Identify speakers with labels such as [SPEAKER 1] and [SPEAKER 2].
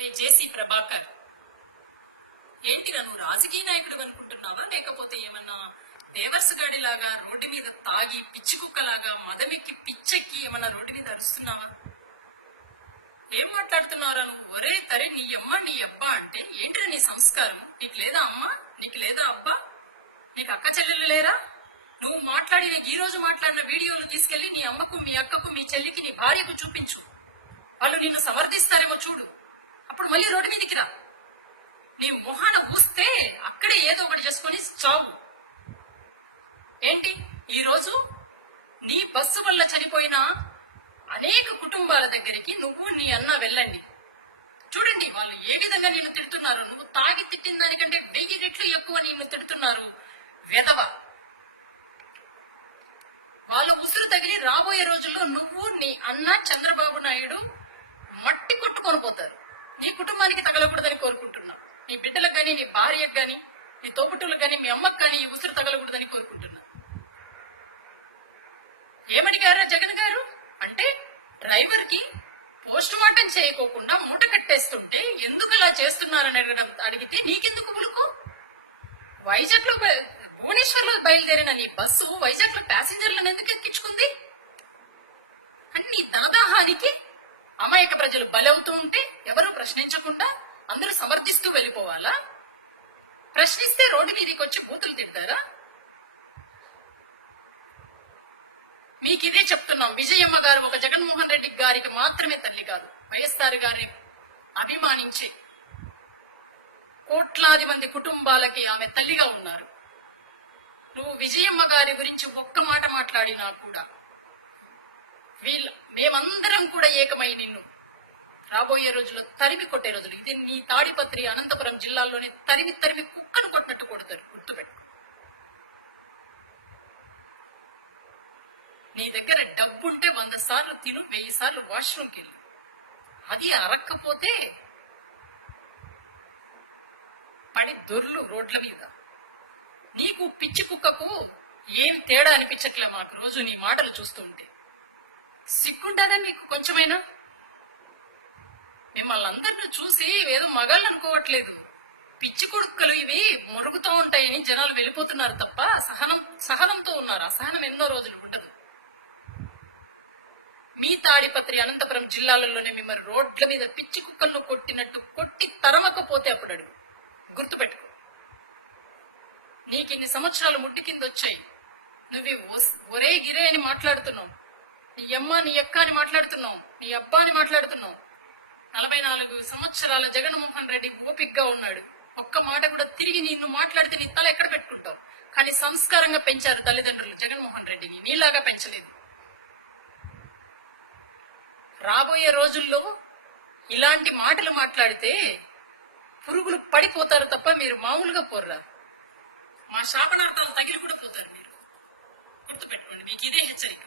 [SPEAKER 1] రే జేసీ ప్రభాకర్ ఏంటిరా నువ్వు రాజకీయ నాయకుడు అనుకుంటున్నావా? లేకపోతే ఏమన్నా దేవర్స్ గాడిలాగా రోడ్డు మీద తాగి పిచ్చి కుక్కలాగా మదమెక్కి పిచ్చెక్కి ఏమన్నా రోడ్డు మీద అరుస్తున్నావా? ఏం మాట్లాడుతున్నారా నువ్వు? ఒరే తరే నీ అమ్మ నీ అబ్బ అంటే ఏంటిరా నీ సంస్కారం? నీకు లేదా అమ్మ? నీకు లేదా అబ్బా? నీకు అక్క చెల్లెలు లేరా? నువ్వు మాట్లాడిన ఈ రోజు మాట్లాడిన వీడియోలు తీసుకెళ్ళి నీ అమ్మకు మీ అక్కకు మీ చెల్లికి నీ భార్యకు చూపించు. వాళ్ళు నిన్ను సమర్థిస్తారేమో చూడు. అప్పుడు మళ్ళీ రోడ్డు మీదకి రా. నీ మొహాన ఊస్తే అక్కడే ఏదో ఒకటి చేసుకొని చావు. ఏంటి? ఈరోజు నీ బస్సు వల్ల చనిపోయిన అనేక కుటుంబాల దగ్గరికి నువ్వు నీ అన్న వెళ్ళండి. చూడండి వాళ్ళు ఏ విధంగా నిన్ను తిడుతున్నారు. నువ్వు తాగి తిట్టిన దానికంటే వెయ్యి రెట్లు ఎక్కువ నిన్ను తిడుతున్నారు. వెధవ. వాళ్ళ ఉసురు తగిలి రాబోయే రోజుల్లో నువ్వు నీ అన్న చంద్రబాబు నాయుడు మట్టి కొట్టుకొని పోతారు. నీ కుటుంబానికి తగలకూడదని కోరుకుంటున్నా. నీ బిడ్డలకు కానీ నీ భార్యకు కానీ నీ తోబుట్టులకు కానీ మీ అమ్మకు కానీ ఈ ఉసురు తగలకూడదని కోరుకుంటున్నా. ఏమడిగారా జగన్ గారు? అంటే డ్రైవర్కి పోస్ట్ మార్టం చేయకోకుండా మూట కట్టేస్తుంటే ఎందుకు అలా చేస్తున్నారని అడగడం అడిగితే నీకెందుకు పులుకు వైజాగ్లో భువనేశ్వర్లో బయలుదేరిన నీ బస్సు వైజాగ్లో ప్యాసింజర్లను ఎందుకు ఎక్కించుకుంది? అన్ని దాదాహానికి అమాయక ప్రజలు బలవుతూ ఉంటే ప్రశ్నించకుండా అందరూ సమర్థిస్తూ వెళ్ళిపోవాలా? ప్రశ్నిస్తే రోడ్డు మీదకి వచ్చి బూతులు తిడతారా? మీకు ఇదే చెప్తున్నాం విజయమ్మ గారు ఒక జగన్మోహన్ రెడ్డి గారికి మాత్రమే తల్లి కాదు. వైఎస్ఆర్ గారిని అభిమానించి కోట్లాది మంది కుటుంబాలకి ఆమె తల్లిగా ఉన్నారు. నువ్వు విజయమ్మ గారి గురించి ఒక్క మాట మాట్లాడినా కూడా వీళ్ళ మేమందరం కూడా ఏకమై నిన్ను రాబోయే రోజుల్లో తరిమి కొట్టే రోజులు. ఇది నీ తాడిపత్రి అనంతపురం జిల్లాల్లోనే తరిమి తరిమి కుక్కను కొట్టినట్టు కొడతారు. గుర్తుపెట్టు. నీ దగ్గర డబ్బుంటే వంద సార్లు తిను వెయ్యి సార్లు వాష్రూమ్కి వెళ్ళు. అది అరక్కపోతే పడి దొర్లు రోడ్ల మీద. నీకు పిచ్చి కుక్కకు ఏం తేడా అనిపించట్లే మాకు రోజు నీ మాటలు చూస్తుంటే సిగ్గుంటాదా నీకు కొంచెమైనా? మిమ్మల్ని అందరిని చూసి ఏదో మగాళ్ళు అనుకోవట్లేదు. పిచ్చి కొడుకులు ఇవి మురుగుతూ ఉంటాయని జనాలు వెళ్ళిపోతున్నారు తప్ప సహనం సహనంతో ఉన్నారు. అసహనం ఎన్నో రోజులు ఉండదు. మీ తాడిపత్రి అనంతపురం జిల్లాలలోనే మిమ్మల్ని రోడ్ల మీద పిచ్చి కుక్కలను కొట్టినట్టు కొట్టి తరమకపోతే అప్పుడు అడుగు. గుర్తుపెట్టుకో. నీకు ఇన్ని సంవత్సరాలు ముడ్డి కింద వచ్చాయి. నువ్వు ఒరే గిరే అని మాట్లాడుతున్నావు. నీ అమ్మ నీ అక్క అని మాట్లాడుతున్నావు. నీ అబ్బా అని మాట్లాడుతున్నావు. నాలుగు సంవత్సరాల జగన్మోహన్ రెడ్డి ఓపిగ్గా ఉన్నాడు. ఒక్క మాట కూడా తిరిగి నిన్ను మాట్లాడితే నీ తల ఎక్కడ పెట్టుకుంటావు? కానీ సంస్కారంగా పెంచారు తల్లిదండ్రులు జగన్మోహన్ రెడ్డిని. నీలాగా పెంచలేదు. రాబోయే రోజుల్లో ఇలాంటి మాటలు మాట్లాడితే పురుగులు పడిపోతారు తప్ప మీరు మామూలుగా పోర్రా. మా శాపనార్థాలు తగిలి కూడా పోతారు మీరు. గుర్తుపెట్టుకోండి మీకు ఇదే హెచ్చరిక.